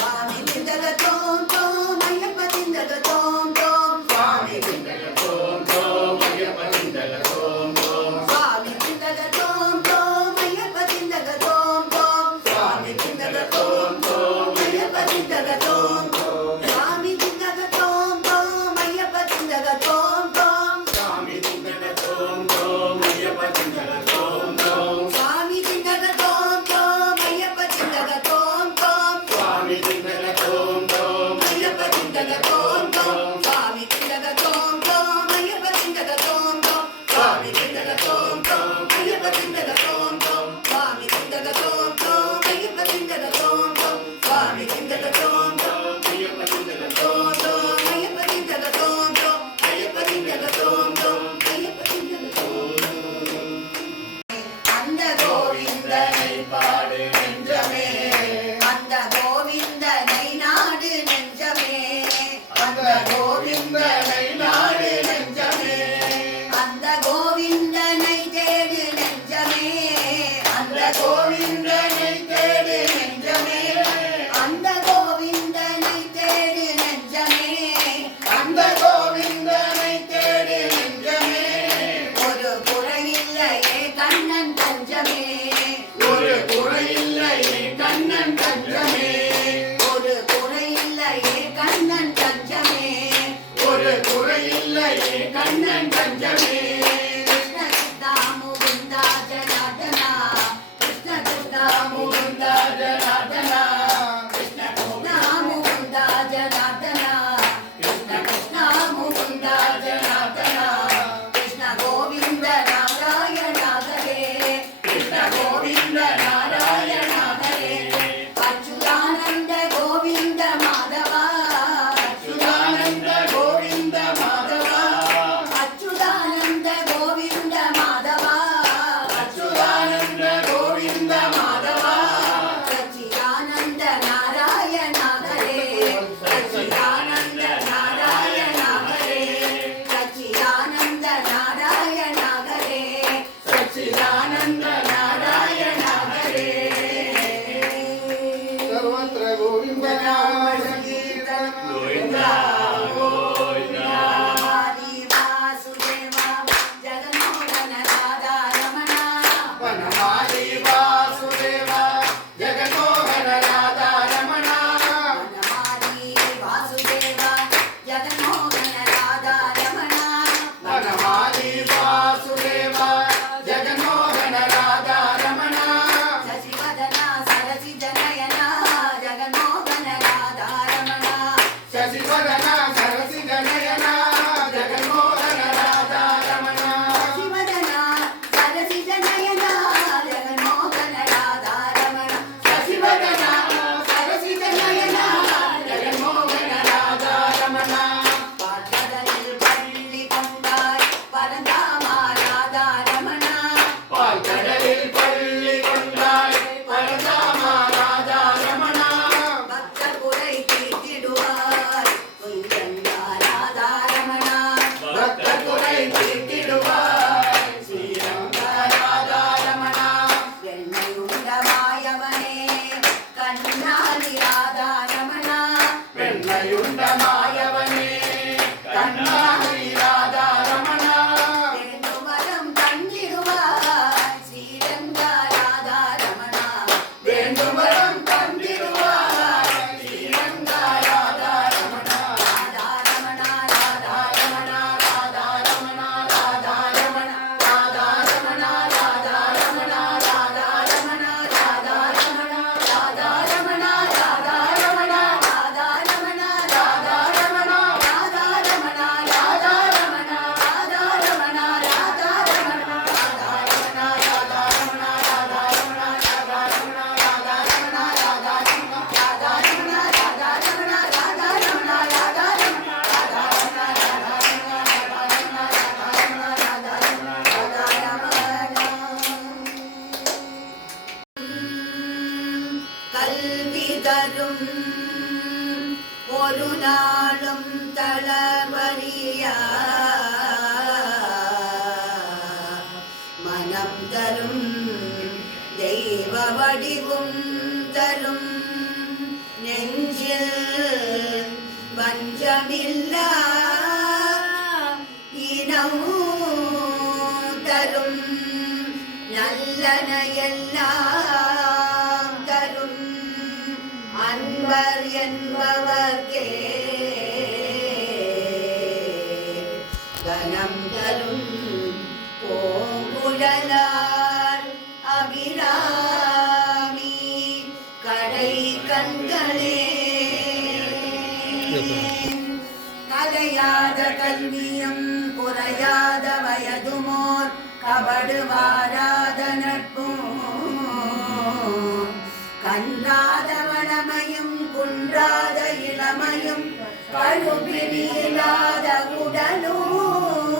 Swami Tindagaton, Tom, Ayappa Tindagaton. ஒரு நாளும் தளவறியா மனம் தரும் தெய்வ வடிவும் தரும் நெஞ்சில் வஞ்சமில்லா இனம் தரும் நல்லனையெல்லாம் தரும் அன்பர் என்பவர்க்கே கனம் தரும் பூங்குழலார் அபிராமி கடை கண்களே கலையாத கல்வியும் குறையாத வயதுமோர் கபடு வாராத நட்பும் கன்றாத வளமையும் குன்றாத இளமையும் கழுபிடியில்லாத உடலும்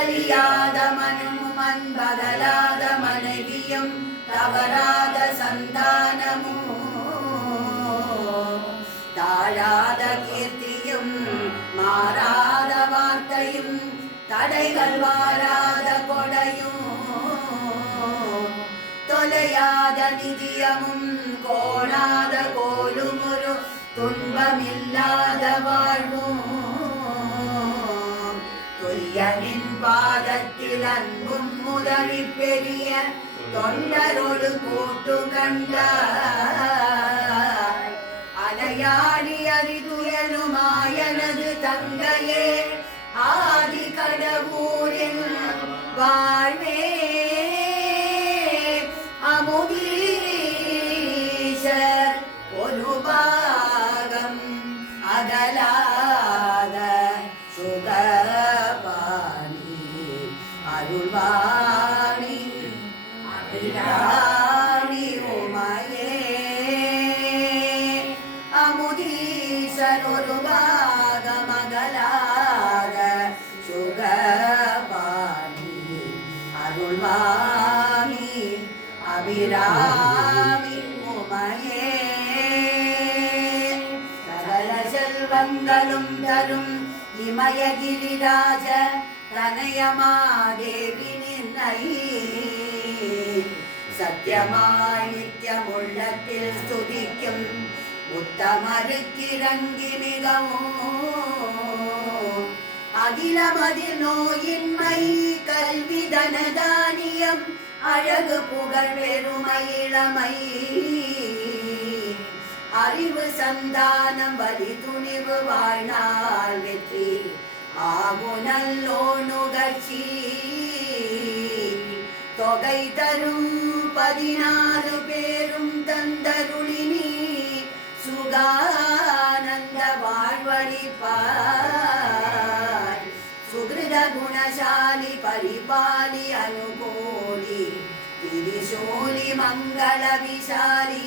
அழியாத மனமும் அன்பகலாத மனைவியும் தவறாத சந்தானமும் தாழாத கீர்த்தியும் மாறாத வார்த்தையும் தடைகள் வாராத கொடையும் தொலையாத நிதியமும் கோணாத கோலுமுரு துன்பமில்லாத வாழ்வும் துய்யனின் பாதத்தில் அன்பும் முதலி பெரிய தொண்டரோடு கூட்டு கண்டார் அலையாடி அறிதுயலுமாயனது தங்கையே ஆதி கடவுரின் வாழ்வே அமுதீஷர் ஒரு பாகம் அகலாத சுகபாணி அருள்வாணி அபிராணி உமையே அமுதீஷர் ஒரு பாகம் அகலாத சுகபாணி அருள்வாணி அபிராமி உமையே சகல செல்வங்களும் தரும் இமயகிரிராஜ தனயமாதேவி நின்னை சத்தியமாய் நித்தியமுள்ளத்தில் ஸ்துதிக்கும் உத்தமருக்கிறங்கி மிகவும் அகிலமதில் நோயின்மை கல்வி தனதானியம் அழகு புகழ் பெருமை இளமை அறிவு சந்தானம் வலி துணிவு வாழ்நாள் வெற்றி ஆகு நல்லோ நுகர்ச்சி தொகை தரும் 16 பேரும் தந்தருளினி சுகானந்த வாழ்வழிப்பார் சுகிருத குணசாலி பரிபாலி அனுகூலி திரிசூலி மங்கள விசாலி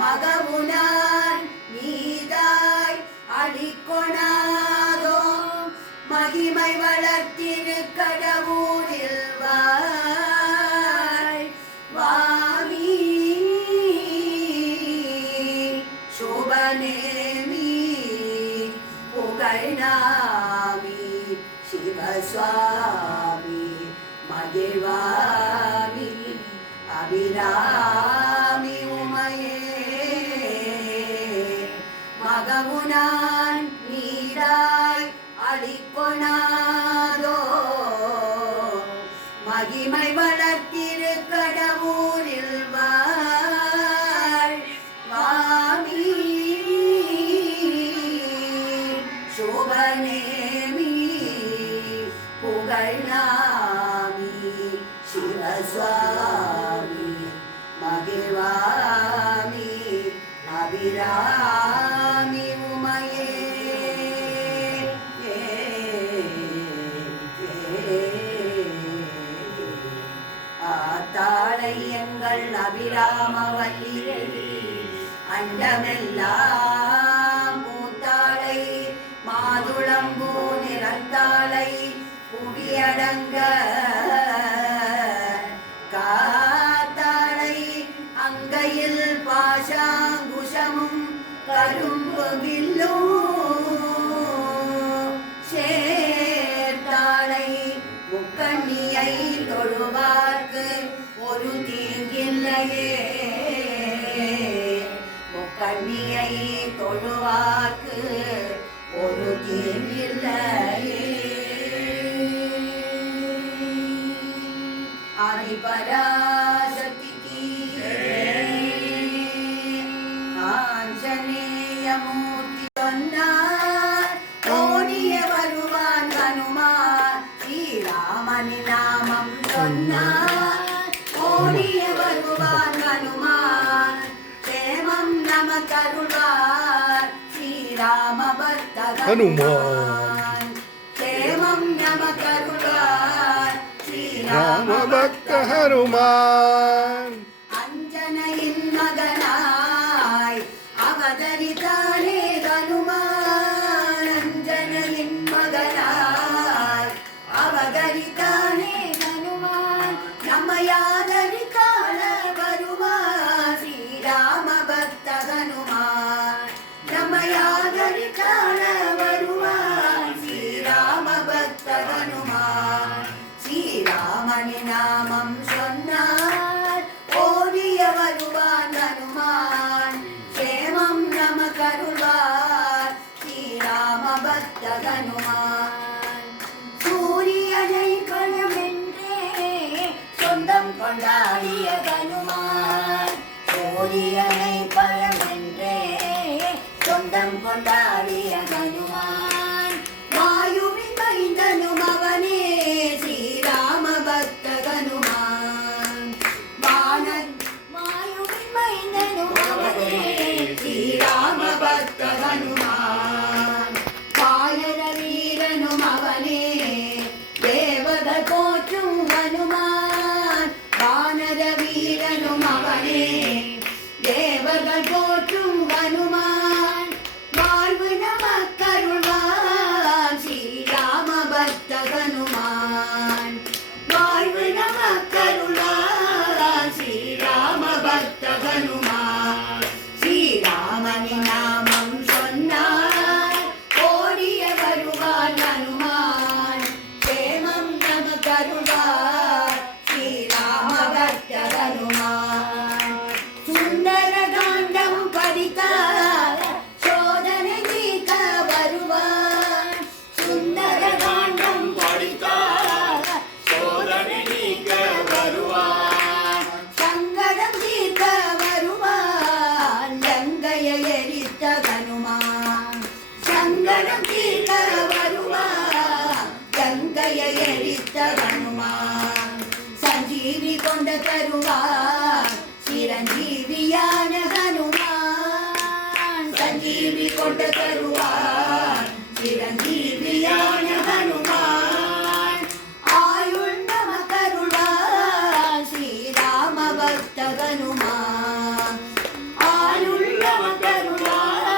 மகவுனான் நீதாய் அழிக்கொணாதோ மகிமை வளர்த்திரு கடவுளில் வாமி சுபநேமி புகழ்நாமி சிவசுவாமி மகிழ்வாமி அபிராமி உமையே மகவுனான் நீராய் அழிக்கொணாதோ மகிமை வளர்த்திரு கடவுளில் வாமி சுபநேமி புகழ்நாமி சிவசுவாமி மகிழ்வாமி அபிராமி உமையே ஆத்தாளை எங்கள் அபிராமவல்லி அண்டமெல்லாம் மூத்தாளை மாதுளம்பூ நிறந்தாளை புவியடங்க காத்தாளை அங்கையில் பாசாங்குஷமும் கரும்பு வில்லும் சேர்த்தாளை முக்கண்ணியை தொழுவார்க்கு ஒரு தீங்கில்லையே முக்கண்ணியை தொழுவார்க்கு ஒரு தீங்கில்லையே ஆதிபராசக்திக்கு ஆஞ்சநேயமூர்த்தி சொன்னார் ஓடிய வருவான் ஹனுமான் ஸ்ரீராமனி நாமம் சொன்னார் ஓடிய வருவான் ஹனுமான் சேமம் நமக்கருள்வார் ஸ்ரீராம பக்த ஹனுமான் சேமம் நமக்கருள்வார் ஸ்ரீராம பக்த ஹனுமான் அஞ்சனையின் மகனாய் அவதரித்தானே ஹனுமான் அஞ்சனையின் மகனாய் ஹனுமான் சூரியனை பழமென்றே சொந்தம் கொண்டாடிய ஹனுமான் சூரியனை பழமென்றே சொந்தம் கொண்டாடிய ஹனுமான் வாயுவின் மைந்தனும் அவனே ஸ்ரீராம பக்த ஹனுமான் வாயுவின் மைந்தனும் அவனே ஸ்ரீராம பக்த ஹனுமான் வானர வீரனும் அவனே தேவதர் போற்றும் ஹனுமான் வானர வீரனும் அவனே தேவர்கள் போற்றும் ஹனுமான் வாழ்வு நமக்கருள்வான் ஸ்ரீராம பக்த ஹனுமான் வாழ்வு நமக்கருள்வான் ஸ்ரீராம பக்த ஹனுமான் ஸ்ரீராமனின் நாமம் சொன்னார் ஓடிய வருவான் ஹனுமான் சேமம் நமக்கருள்வார் ஸ்ரீராம பக்த ஹனுமான் சுந்தர காண்டம் படித்தார் சோதனை நீக்க வருவார் சுந்தர காண்டம் படித்தார் சோதனை நீக்க வருவார் சங்கடம் தீர்க்க வருவார் லங்கையை எரித்த ஹனுமான் சங்கடம் தீர்க்க வருவார் லங்கையை எரித்த ஹனுமான் சஞ்சீவி கொண்ட தருவார் சிரஞ்சீவியான ஹனுமான் சஞ்சீவி கொண்ட தருவார் சிரஞ்சீவியான ஹனுமான் ஆயுள் நமக்கருள்வார் ஸ்ரீராம பக்த ஹனுமான் ஆயுள் நமக்கருள்வார்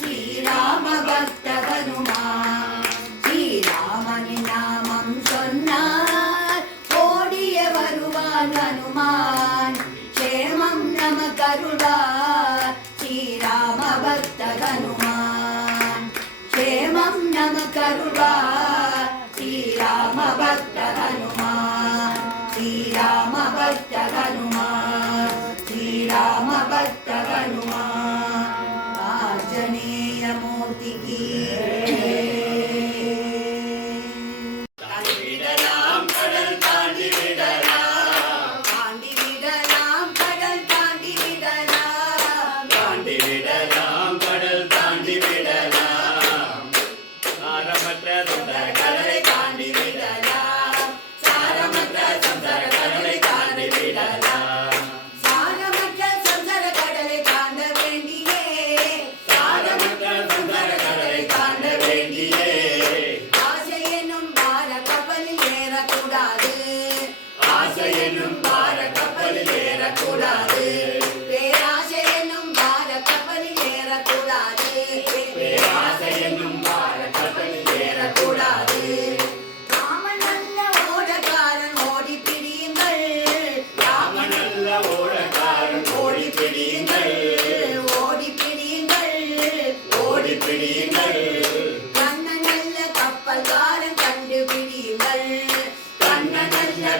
ஸ்ரீராம பக்த ஹனுமான் ஸ்ரீராமனின் நாமம் சொன்னார் ஓடிய வருவான் ஹனுமான் சேமம் நமக்கருள்வார் ஸ்ரீராம பக்த ஹனுமான் சேமம் நமக்கருள்வார் ஸ்ரீராம பக்த ஹனுமான் ஸ்ரீராம பக்த ஹனுமான் ஸ்ரீராம பக்த ஹனுமான் ஆஞ்சநேய மூர்த்திக்கு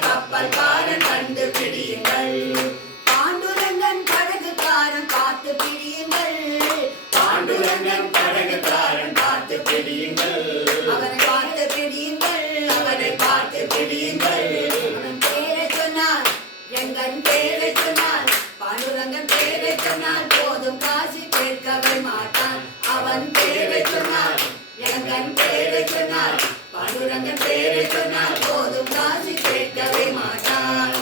கப்பல்காரன் கண்டுபிடியுங்கள் பாண்டுரங்கன் படகுக்காரன் பார்த்து பிடியுங்கள் பாண்டுரங்கன் படகுக்காரன் பார்த்து பிடியுங்கள் அவனை பார்த்து பிடியுங்கள் அவனை பார்த்து பிடியுங்கள் அவன் பேரை சொன்னால் எங்கன் பேரை சொன்னால் பாண்டுரங்கன் பேரை சொன்னால் போதும் காசு கேட்கவே மாட்டான் அவன் பேரை சொன்னால் எங்கன் பேரை சொன்னால் பாண்டுரங்கன் பேரை சொன்னால் போதும் காசு கேட்கவே மாட்டான்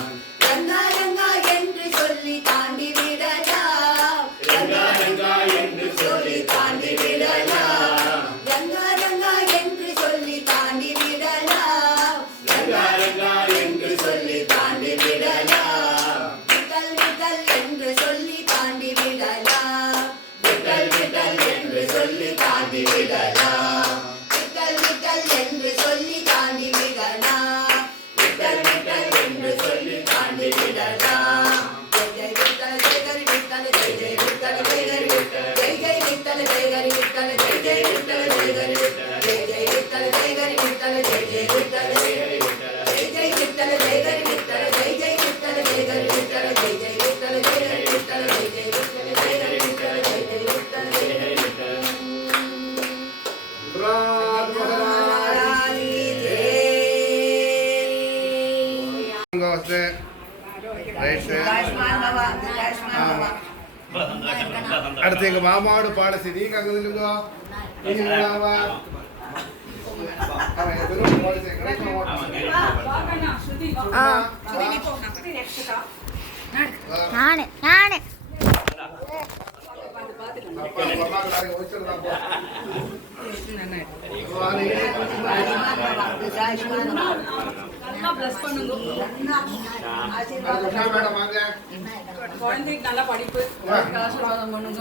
ரங்கா ரங்கா என்று சொல்லி தாண்டி விடலாம் ரங்கா ரங்கா என்று சொல்லி தாண்டி விடலாம் ரங்கா ரங்கா என்று சொல்லி தாண்டி விடலாம் ரங்கா ரங்கா என்று சொல்லி தாண்டி விடலாம் விட்டல் விட்டல் என்று சொல்லி தாண்டி விடலாம் விட்டல் விட்டல் என்று சொல்லி தாண்டி விடலாம் விட்டல் விட்டல் என்று சொல்லி தாண்டி விடலாம் சொல்லுங்க ஃபர்ஸ்ட் ரைட் தீர்காயுஷ்மான் பவ, தீர்காயுஷ்மான் பவ. அடுத்து எங்க மாமாவோட பாடசி நீங்க அங்க சொல்லுங்க நீங்க மாமா நானே நானே குழந்தைக்கு நல்ல படிப்பு ஆசீர்வாதம் பண்ணுங்க.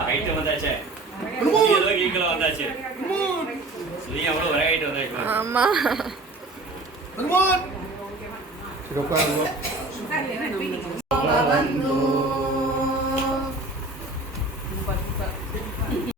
ஹைட் வந்தாச்சே ஏதோ வந்தாச்சு நீ எவ்வளவு ஒரே ஹைட் வந்தாச்சு ஆமா Hallelujah.